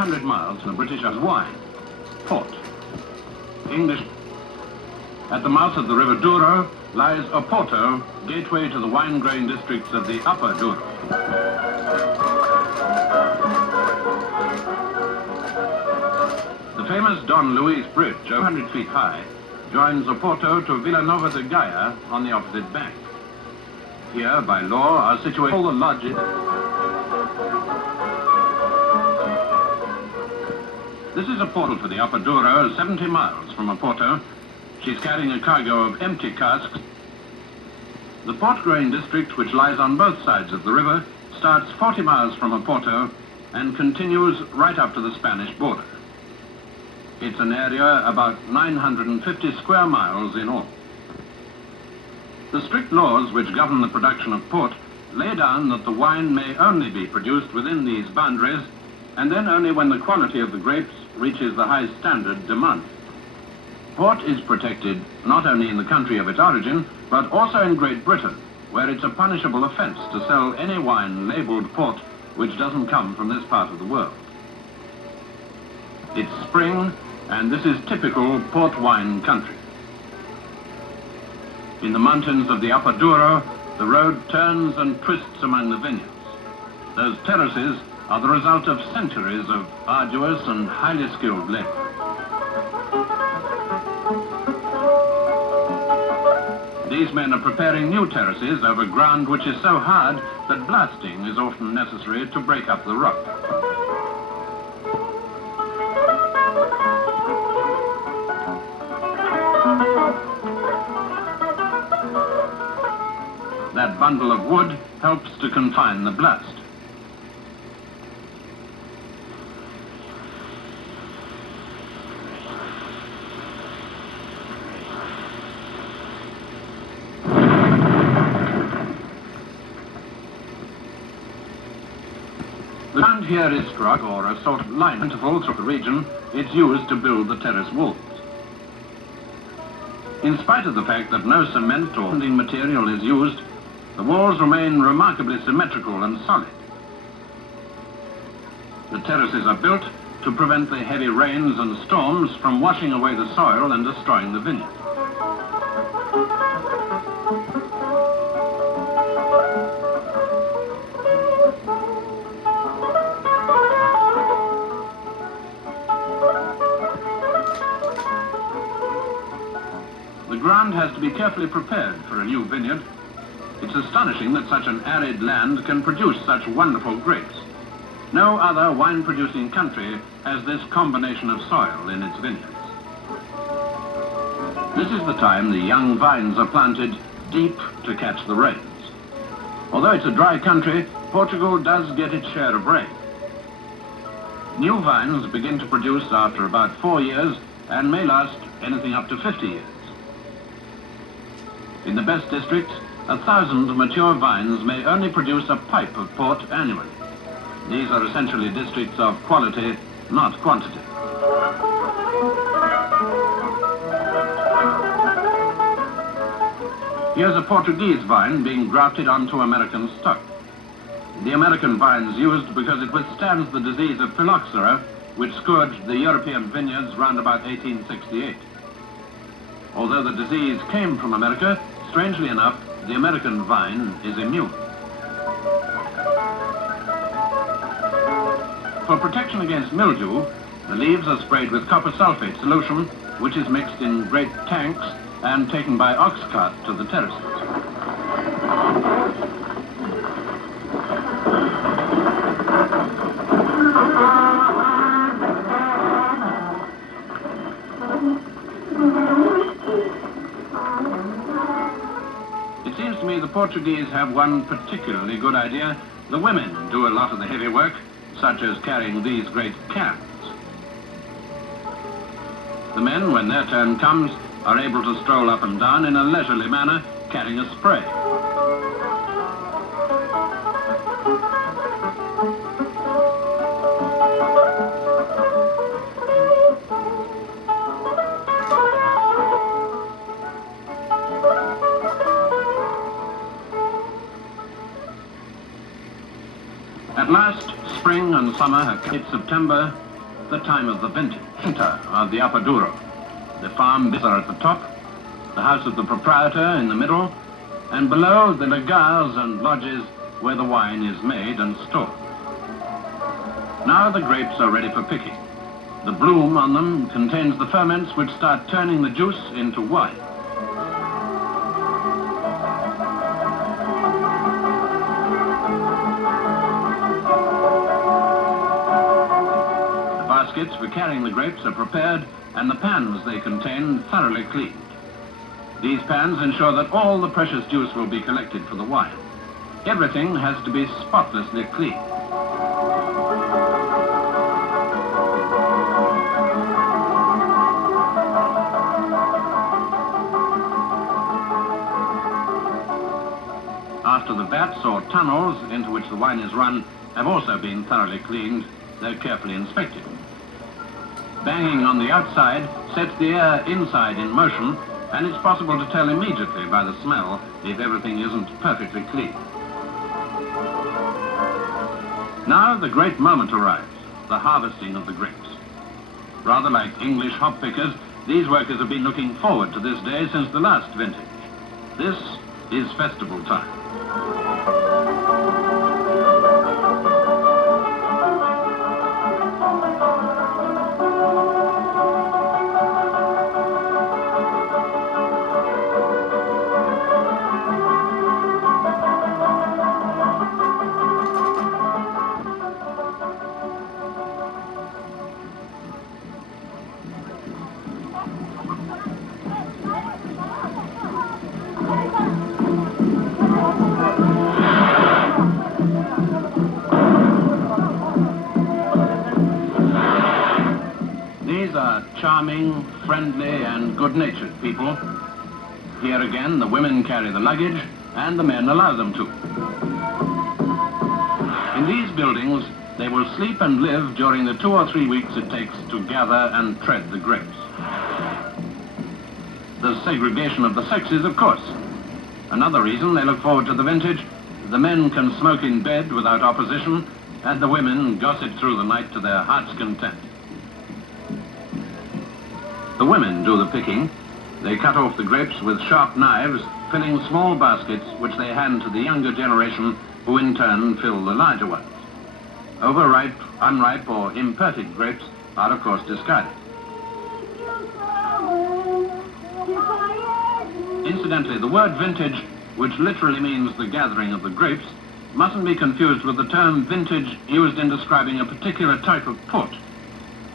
800 miles from the British wine, port. English. At the mouth of the River Douro lies Oporto, gateway to the wine-growing districts of the Upper Douro. The famous Don Luis Bridge, 100 feet high, joins Oporto to Villanova de Gaia on the opposite bank. Here, by law, are situated all the lodges. This is a portal for the Upper Douro, 70 miles from Oporto. She's carrying a cargo of empty casks. The port-growing district, which lies on both sides of the river, starts 40 miles from Oporto and continues right up to the Spanish border. It's an area about 950 square miles in all. The strict laws which govern the production of port lay down that the wine may only be produced within these boundaries, and then only when the quality of the grapes reaches the high standard demanded. Port is protected not only in the country of its origin, but also in Great Britain, where it's a punishable offence to sell any wine labelled port which doesn't come from this part of the world. It's spring, and this is typical port wine country. In the mountains of the Upper Douro, the road turns and twists among the vineyards. Those terraces are the result of centuries of arduous and highly skilled labour. These men are preparing new terraces over ground which is so hard that blasting is often necessary to break up the rock. That bundle of wood helps to confine the blast. The ground here is struck, or a sort of line interval through the region. It's used to build the terrace walls. In spite of the fact that no cement or bonding material is used, the walls remain remarkably symmetrical and solid. The terraces are built to prevent the heavy rains and storms from washing away the soil and destroying the vineyard. The ground has to be carefully prepared for a new vineyard. It's astonishing that such an arid land can produce such wonderful grapes. No other wine-producing country has this combination of soil in its vineyards. This is the time the young vines are planted deep to catch the rains. Although it's a dry country, Portugal does get its share of rain. New vines begin to produce after about 4 years and may last anything up to 50 years. In the best districts, 1,000 mature vines may only produce a pipe of port annually. These are essentially districts of quality, not quantity. Here's a Portuguese vine being grafted onto American stock. The American vine is used because it withstands the disease of phylloxera, which scourged the European vineyards round about 1868. Although the disease came from America, strangely enough, the American vine is immune. For protection against mildew, the leaves are sprayed with copper sulfate solution, which is mixed in great tanks and taken by ox cart to the terraces. It seems to me the Portuguese have one particularly good idea. The women do a lot of the heavy work, such as carrying these great cans. The men, when their turn comes, are able to stroll up and down in a leisurely manner, carrying a spray. At last, spring and summer have hit September, the time of the vintage. Center of the Upper Douro. The farm are at the top, the house of the proprietor in the middle, and below the lagars and lodges where the wine is made and stored. Now the grapes are ready for picking. The bloom on them contains the ferments which start turning the juice into wine. The baskets for carrying the grapes are prepared and the pans they contain thoroughly cleaned. These pans ensure that all the precious juice will be collected for the wine. Everything has to be spotlessly clean. After the vats or tunnels into which the wine is run have also been thoroughly cleaned, they're carefully inspected. Banging on the outside sets the air inside in motion, and it's possible to tell immediately by the smell if everything isn't perfectly clean. Now the great moment arrives, the harvesting of the grapes. Rather like English hop pickers, these workers have been looking forward to this day since the last vintage. This is festival time. These are charming, friendly, and good-natured people. Here again, the women carry the luggage, and the men allow them to. In these buildings, they will sleep and live during the 2 or 3 weeks it takes to gather and tread the grapes. The segregation of the sexes, of course. Another reason they look forward to the vintage: the men can smoke in bed without opposition, and the women gossip through the night to their heart's content. The women do the picking. They cut off the grapes with sharp knives, filling small baskets which they hand to the younger generation, who in turn fill the larger ones. Overripe, unripe, or imperfect grapes are of course discarded. Incidentally, the word vintage, which literally means the gathering of the grapes, mustn't be confused with the term vintage used in describing a particular type of port.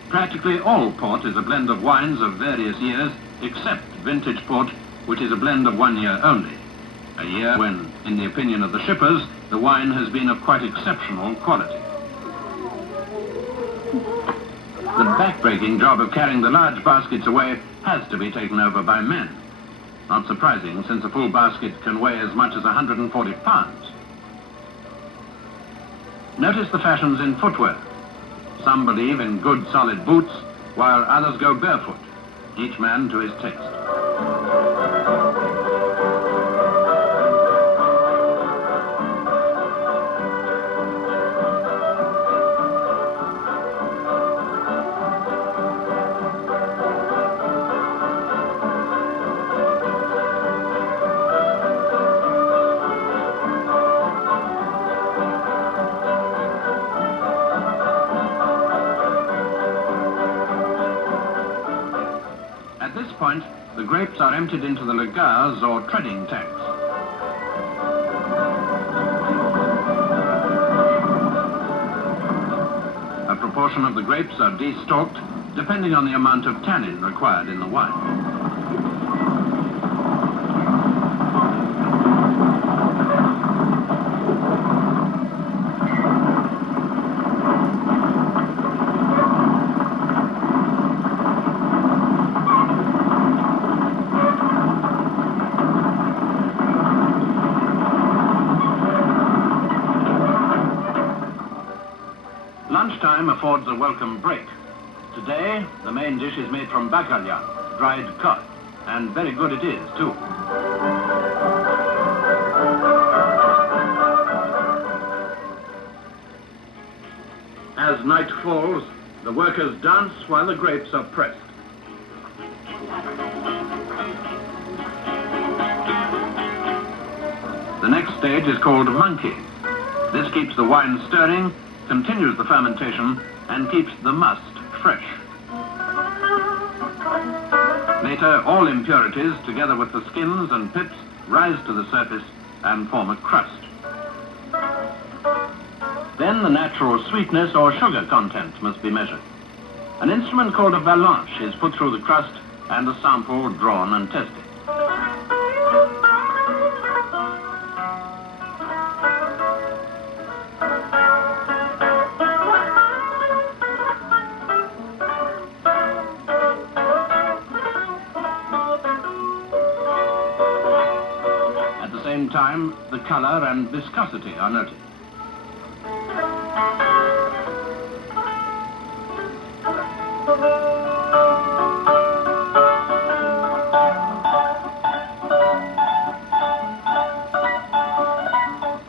Practically all port is a blend of wines of various years, except vintage port, which is a blend of 1 year only. A year when, in the opinion of the shippers, the wine has been of quite exceptional quality. The back-breaking job of carrying the large baskets away has to be taken over by men. Not surprising, since a full basket can weigh as much as 140 pounds. Notice the fashions in footwear. Some believe in good solid boots, while others go barefoot, each man to his taste. At this point, the grapes are emptied into the lagars or treading tanks. A proportion of the grapes are destalked, depending on the amount of tannin required in the wine. Lunchtime affords a welcome break. Today, the main dish is made from bacalhau, dried cod, and very good it is, too. As night falls, The workers dance while the grapes are pressed. The next stage is called monkeying. This keeps the wine stirring, continues the fermentation, and keeps the must fresh. Later, all impurities, together with the skins and pips, rise to the surface and form a crust. Then the natural sweetness or sugar content must be measured. An instrument called a balanche is put through the crust and a sample drawn and tested. At the same time, the color and viscosity are noted.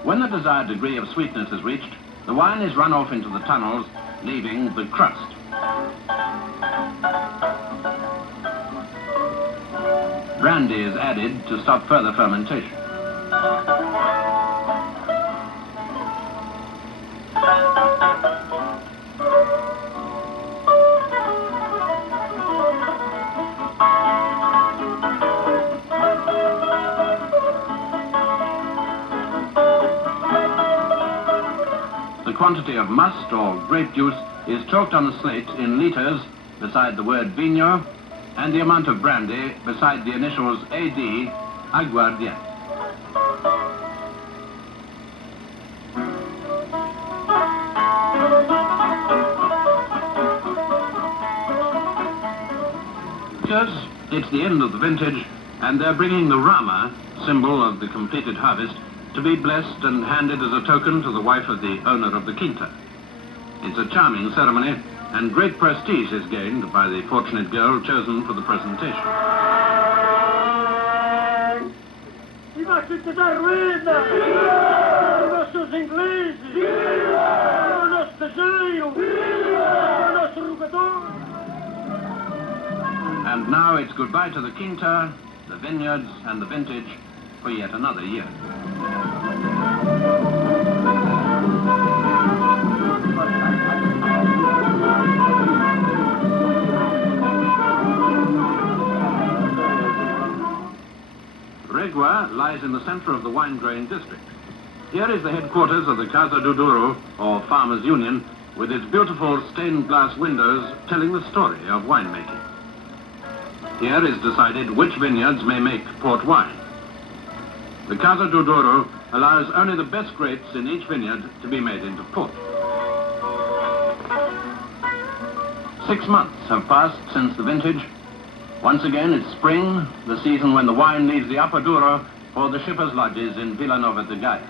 When the desired degree of sweetness is reached, the wine is run off into the tunnels, leaving the crust. Brandy is added to stop further fermentation. The quantity of must or grape juice is chalked on a slate in litres beside the word vino, and the amount of brandy beside the initials AD, aguardiente. It's the end of the vintage, and they're bringing the rama, symbol of the completed harvest, to be blessed and handed as a token to the wife of the owner of the quinta. It's a charming ceremony, and great prestige is gained by the fortunate girl chosen for the presentation. Viva Città Rueda! Viva os ingleses! Viva o nosso terceiro! Viva o nosso rugador! And now it's goodbye to the quinta, the vineyards, and the vintage for yet another year. Regua lies in the center of the wine-growing district. Here is the headquarters of the Casa do Douro, or Farmers' Union, with its beautiful stained glass windows telling the story of winemaking. Here is decided which vineyards may make port wine. The Casa do Douro allows only the best grapes in each vineyard to be made into port. 6 months have passed since the vintage. Once again, it's spring, the season when the wine leaves the Upper Douro for the shippers' lodges in Vila Nova de Gaia.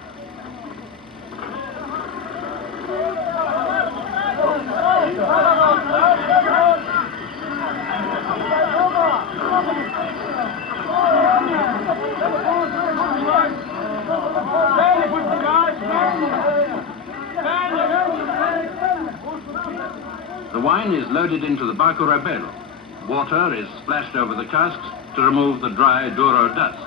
The wine is loaded into the barco rebelo. Water is splashed over the casks to remove the dry Douro dust.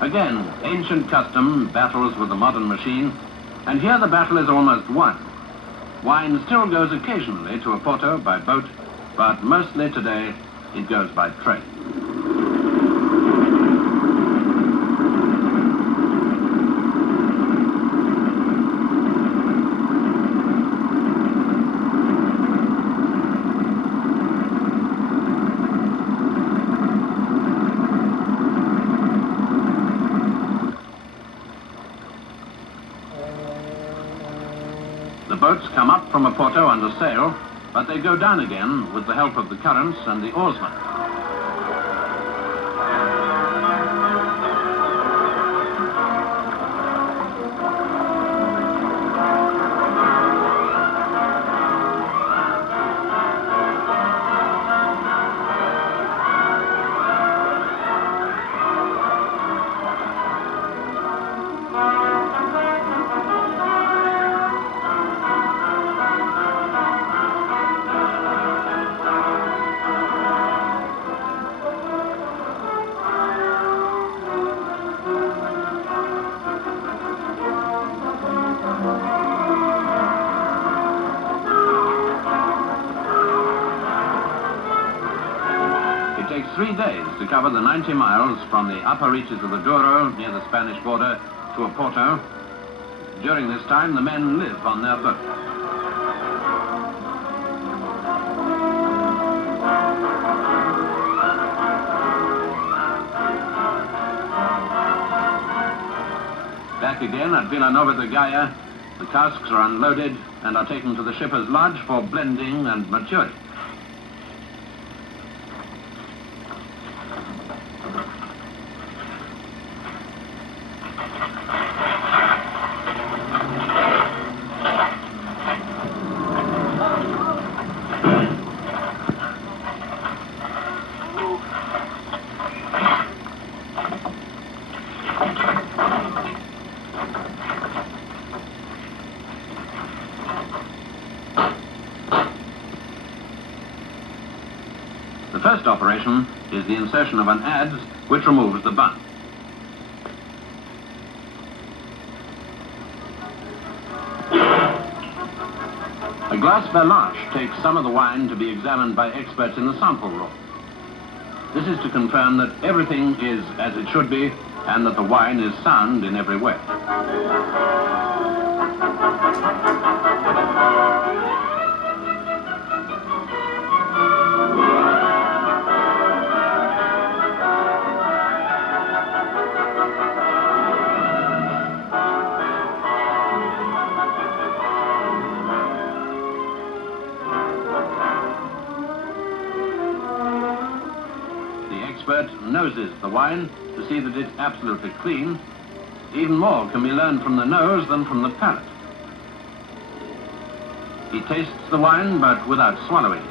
Again, ancient custom battles with the modern machine, and here the battle is almost won. Wine still goes occasionally to Oporto by boat, but mostly today it goes by train. The boats come up from Oporto under sail, but they go down again with the help of the currents and the oarsmen. 3 days to cover the 90 miles from the upper reaches of the Douro near the Spanish border to Oporto. During this time, the men live on their boat. Back again at Vila Nova de Gaia, the casks are unloaded and are taken to the shipper's lodge for blending and maturing. The first operation is the insertion of an adze which removes the bung. A glass balanche takes some of the wine to be examined by experts in the sample room. This is to confirm that everything is as it should be and that the wine is sound in every way. Noses the wine to see that it's absolutely clean. Even more can be learned from the nose than from the palate. He tastes the wine but without swallowing it.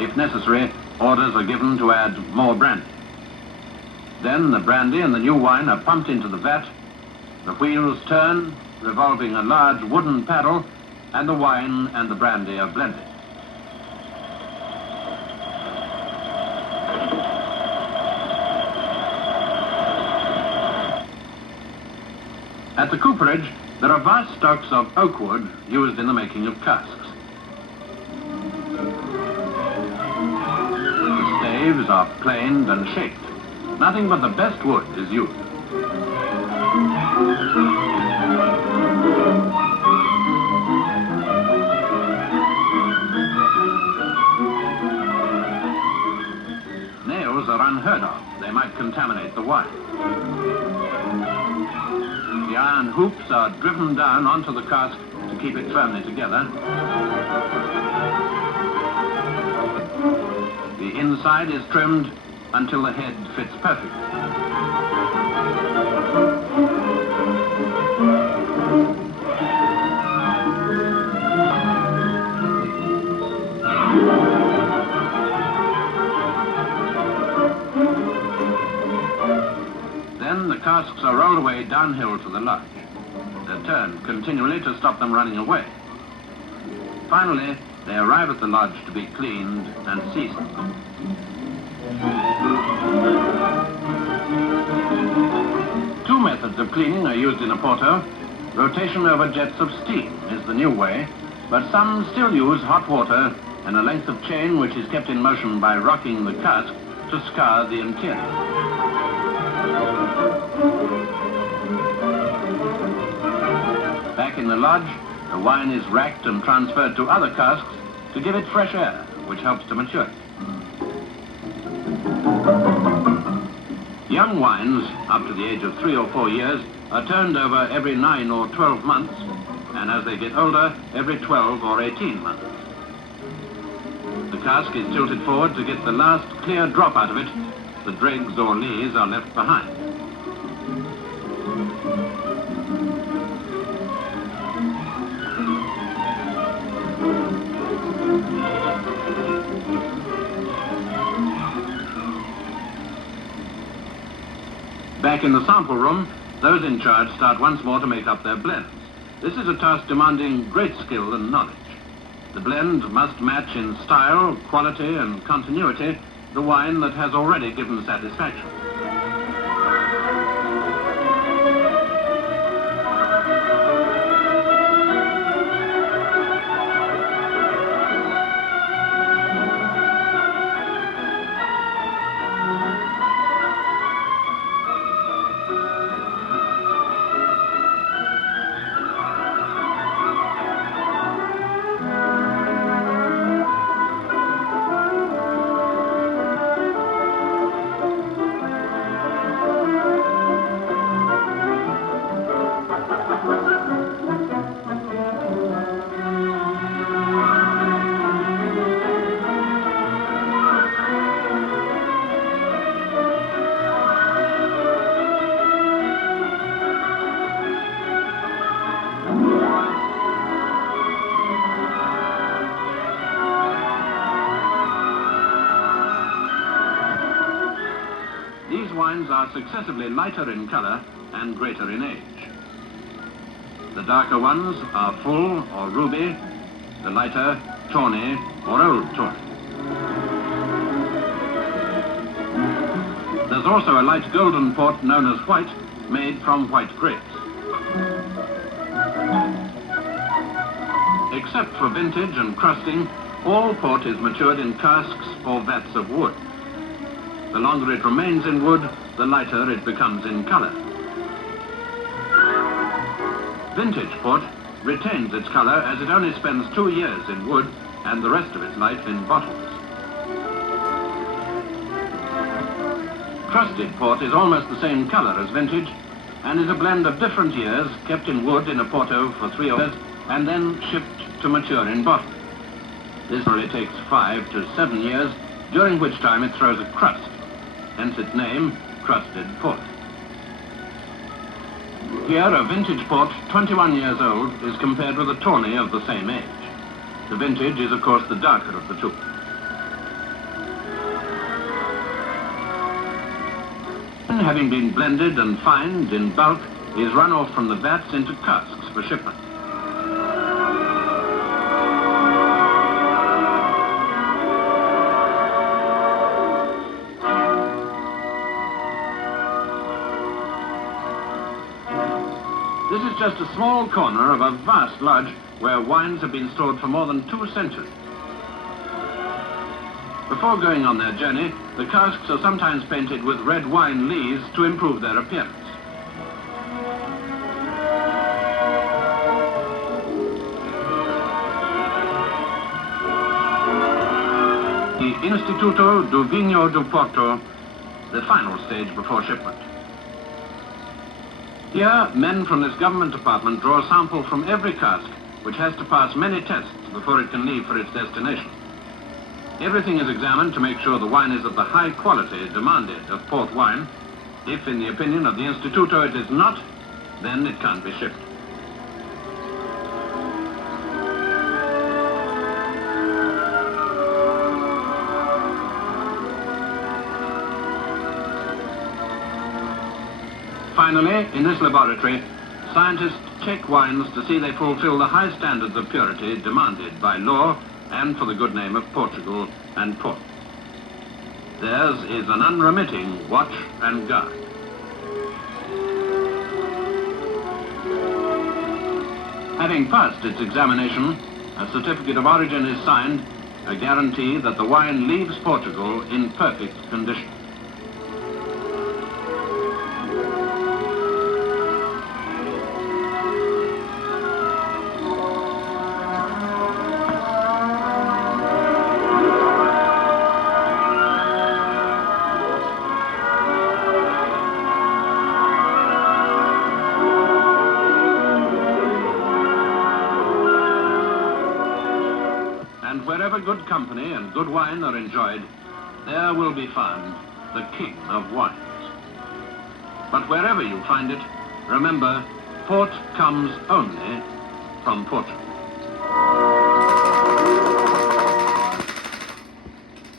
If necessary, orders are given to add more brandy. Then the brandy and the new wine are pumped into the vat, the wheels turn, revolving a large wooden paddle, and the wine and the brandy are blended. At the cooperage, there are vast stocks of oak wood used in the making of casks. The staves are planed and shaped. Nothing but the best wood is used. Nails are unheard of. They might contaminate the wine. The iron hoops are driven down onto the cask to keep it firmly together. The inside is trimmed until the head fits perfectly. Then the casks are rolled away downhill to the lodge. They're turned continually to stop them running away. Finally, they arrive at the lodge to be cleaned and seasoned. Two methods of cleaning are used in Oporto. Rotation over jets of steam is the new way, but some still use hot water and a length of chain which is kept in motion by rocking the cask to scour the interior. Back in the lodge, the wine is racked and transferred to other casks to give it fresh air, which helps to mature it. Young wines, up to the age of 3 or 4 years, are turned over every 9 or 12 months, and as they get older, every 12 or 18 months. The cask is tilted forward to get the last clear drop out of it. The dregs or lees are left behind. Back in the sample room, those in charge start once more to make up their blends. This is a task demanding great skill and knowledge. The blend must match in style, quality, and continuity the wine that has already given satisfaction. wines are successively lighter in colour and greater in age. The darker ones are full or ruby, the lighter tawny or old tawny. There's also a light golden port known as white, made from white grapes. Except for vintage and crusting, all port is matured in casks or vats of wood. The longer it remains in wood, the lighter it becomes in colour. Vintage port retains its colour as it only spends 2 years in wood and the rest of its life in bottles. Crusted port is almost the same colour as vintage and is a blend of different years kept in wood in a porto for 3 years and then shipped to mature in bottle. This only takes 5 to 7 years, during which time it throws a crust, hence its name, crusted port. Here, a vintage port, 21 years old, is compared with a tawny of the same age. The vintage is, of course, the darker of the two. Having been blended and fined in bulk, is run off from the vats into casks for shipment. This is just a small corner of a vast lodge where wines have been stored for more than 2 centuries. Before going on their journey, the casks are sometimes painted with red wine lees to improve their appearance. The Instituto do Vinho do Porto, the final stage before shipment. Here, men from this government department draw a sample from every cask, which has to pass many tests before it can leave for its destination. Everything is examined to make sure the wine is of the high quality demanded of port wine. If, in the opinion of the Instituto, it is not, then it can't be shipped. Finally, in this laboratory, scientists check wines to see they fulfill the high standards of purity demanded by law and for the good name of Portugal and port. Theirs is an unremitting watch and guard. Having passed its examination, a certificate of origin is signed, a guarantee that the wine leaves Portugal in perfect condition. And wherever good company and good wine are enjoyed, there will be found the king of wines. But wherever you find it, remember, port comes only from Portugal.